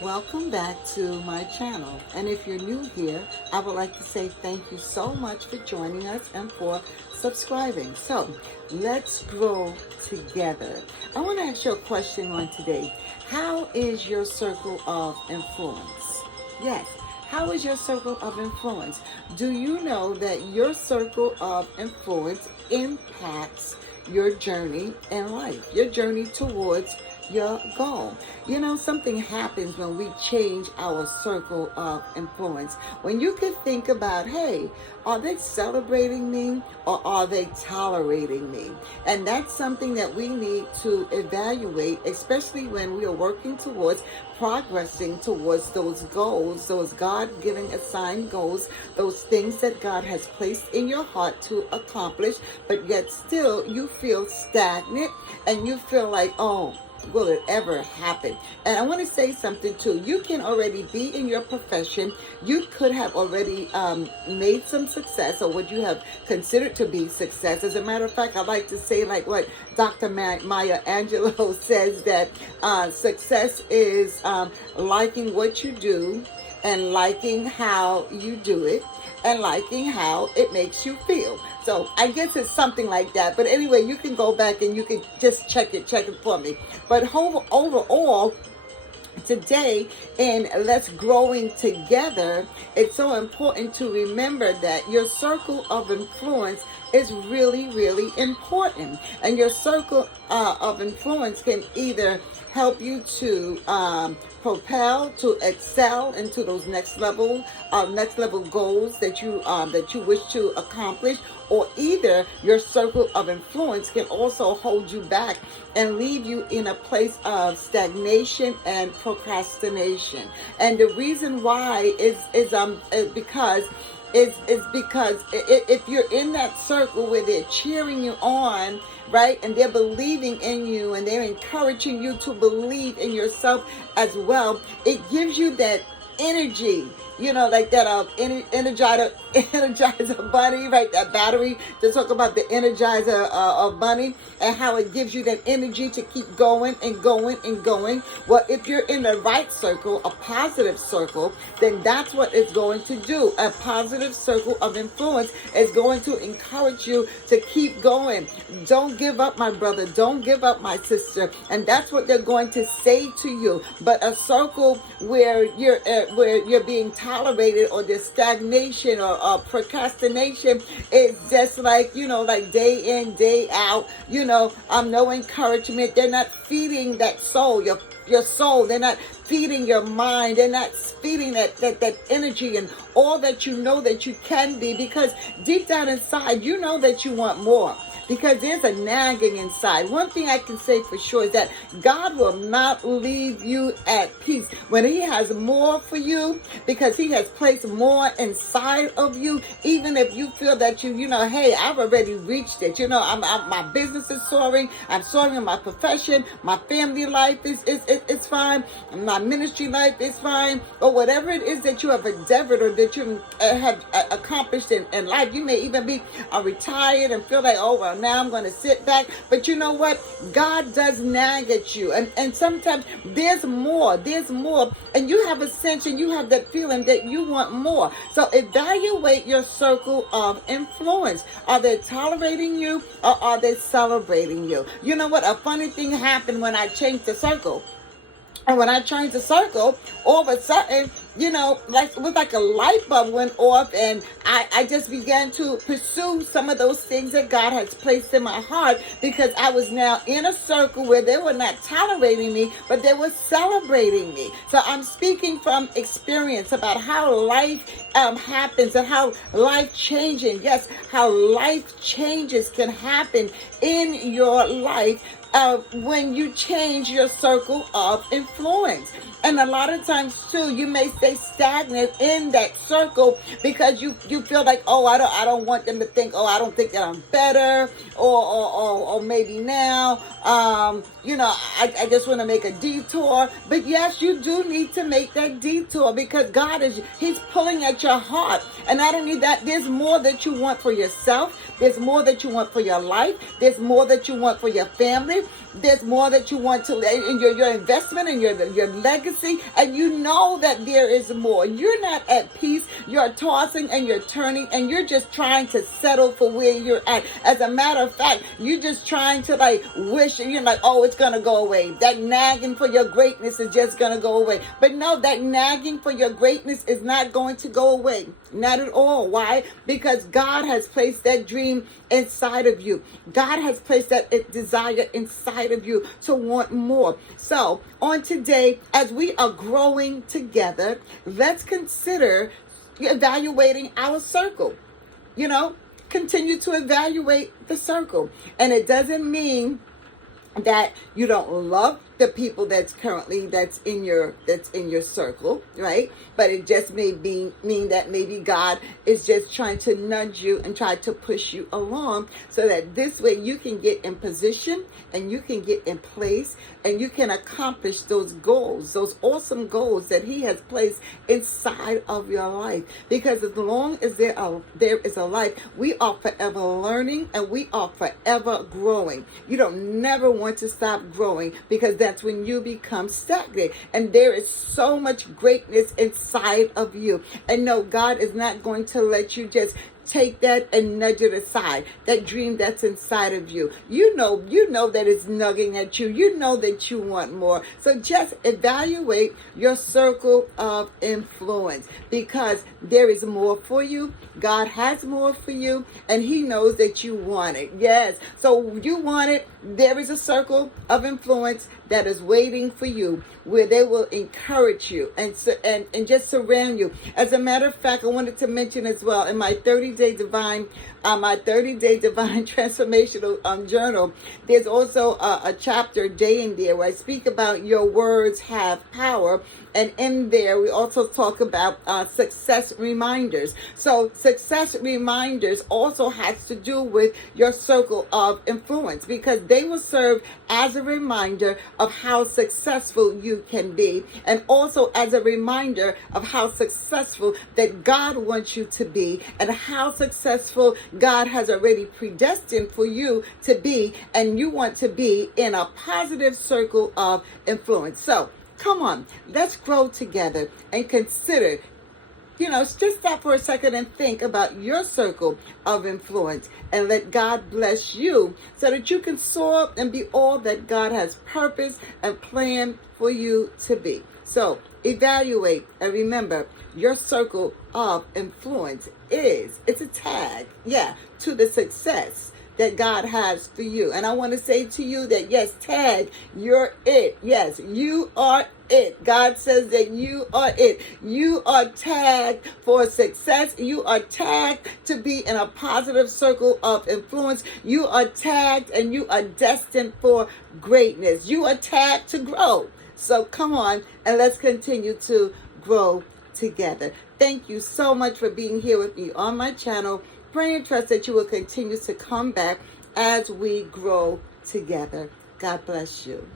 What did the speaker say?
Welcome back to my channel. And if you're new here, I would like to say thank you so much for joining us and for subscribing. So let's grow together. I want to ask you a question on today. How is your circle of influence? Yes. How is your circle of influence? Do you know that your circle of influence impacts your journey in life, your journey towards your goal? You know, something happens when we change our circle of influence. When you can think about, hey, are they celebrating me or are they tolerating me? And that's something that we need to evaluate, especially when we are working towards progressing towards those goals, those God-given assigned goals, those things that God has placed in your heart to accomplish, but yet still you feel stagnant and you feel like, oh, will it ever happen? And I want to say something too. You can already be in your profession. You could have already made some success, or what you have considered to be success. As a matter of fact, I like to say, like what Dr. Maya Angelou says, that success is liking what you do and liking how you do it and liking how it makes you feel. So I guess it's something like that. But anyway, you can go back and you can just check it for me. But overall, today in Let's Growing Together, it's so important to remember that your circle of influence is really, really important. And your circle of influence can either help you to propel, to excel into those next level goals that you wish to accomplish, or either your circle of influence can also hold you back and leave you in a place of stagnation and procrastination. And the reason why is because if you're in that circle where they're cheering you on, right, and they're believing in you and they're encouraging you to believe in yourself as well, it gives you that energy, you know, like that energizer bunny, right? That battery, to talk about the energizer of bunny, and how it gives you that energy to keep going and going and going. Well, if you're in the right circle, a positive circle, then that's what it's going to do. A positive circle of influence is going to encourage you to keep going. Don't give up, my brother. Don't give up, my sister. And that's what they're going to say to you. But a circle where you're being tolerated, or there's stagnation or procrastination, is just like, you know, like day in, day out, you know, no encouragement. They're not feeding that soul, your soul. They're not feeding your mind. They're not feeding that energy and all that you know that you can be, because deep down inside, you know that you want more. Because there's a nagging inside. One thing I can say for sure is that God will not leave you at peace when He has more for you, because He has placed more inside of you. Even if you feel that you know, hey, I've already reached it. You know, my business is soaring. I'm soaring in my profession. My family life is fine. My ministry life is fine. Or whatever it is that you have endeavored or that you have accomplished in life. You may even be retired and feel like, oh, well, now I'm going to sit back. But you know what? God does nag at you. And sometimes there's more. And you have a sense and you have that feeling that you want more. So evaluate your circle of influence. Are they tolerating you or are they celebrating you? You know what? A funny thing happened when I changed the circle. And when I changed the circle, all of a sudden, you know, like it was like a light bulb went off, and I just began to pursue some of those things that God has placed in my heart, because I was now in a circle where they were not tolerating me, but they were celebrating me. So I'm speaking from experience about how life happens and how life changing, yes, how life changes can happen in your life when you change your circle of influence. And a lot of times too, you may stay stagnant in that circle because you feel like, oh, I don't want them to think, oh, I don't think that I'm better, or maybe now, I just want to make a detour. But yes, you do need to make that detour, because He's pulling at your heart. And not only that, there's more that you want for yourself. There's more that you want for your life. There's more that you want for your family. there's more that you want to in your investment and your legacy, and you know that there is more. You're not at peace. You're tossing and you're turning, and you're just trying to settle for where you're at. As a matter of fact, you're just trying to like wish, and you're like, oh, it's gonna go away. That nagging for your greatness is just gonna go away. But no, that nagging for your greatness is not going to go away. Not at all. Why? Because God has placed that dream inside of you. God has placed that desire inside of you to want more. So on today, as we are growing together, let's consider evaluating our circle. Continue to evaluate the circle. And it doesn't mean that you don't love the people that's in your circle, right? But it just may mean that maybe God is just trying to nudge you and try to push you along, so that this way you can get in position and you can get in place and you can accomplish those goals, those awesome goals that He has placed inside of your life. Because as long as there is a life, we are forever learning and we are forever growing. You don't never want to stop growing, because that's when you become stagnant. And there is so much greatness inside of you. And no, God is not going to let you just take that and nudge it aside. That dream that's inside of you. You know that it's nugging at you. You know that you want more. So just evaluate your circle of influence, because there is more for you. God has more for you, and He knows that you want it. Yes. So you want it. There is a circle of influence that is waiting for you, where they will encourage you and just surround you. As a matter of fact, I wanted to mention as well, in my 30-day divine transformational journal, there's also a chapter day in there where I speak about your words have power. And in there, we also talk about success reminders. So success reminders also has to do with your circle of influence, because they will serve as a reminder of how successful you can be, and also as a reminder of how successful that God wants you to be, and how successful God has already predestined for you to be, and you want to be in a positive circle of influence. So come on, let's grow together and consider, just stop for a second and think about your circle of influence, and let God bless you so that you can soar and be all that God has purposed and planned for you to be. So evaluate and remember, your circle of influence it's a tag, to the success that God has for you. And I want to say to you that, yes, tag, you're it. Yes, you are it. God says that you are it. You are tagged for success. You are tagged to be in a positive circle of influence. You are tagged and you are destined for greatness. You are tagged to grow. So come on and let's continue to grow together. Thank you so much for being here with me on my channel. Pray and trust that you will continue to come back as we grow together. God bless you.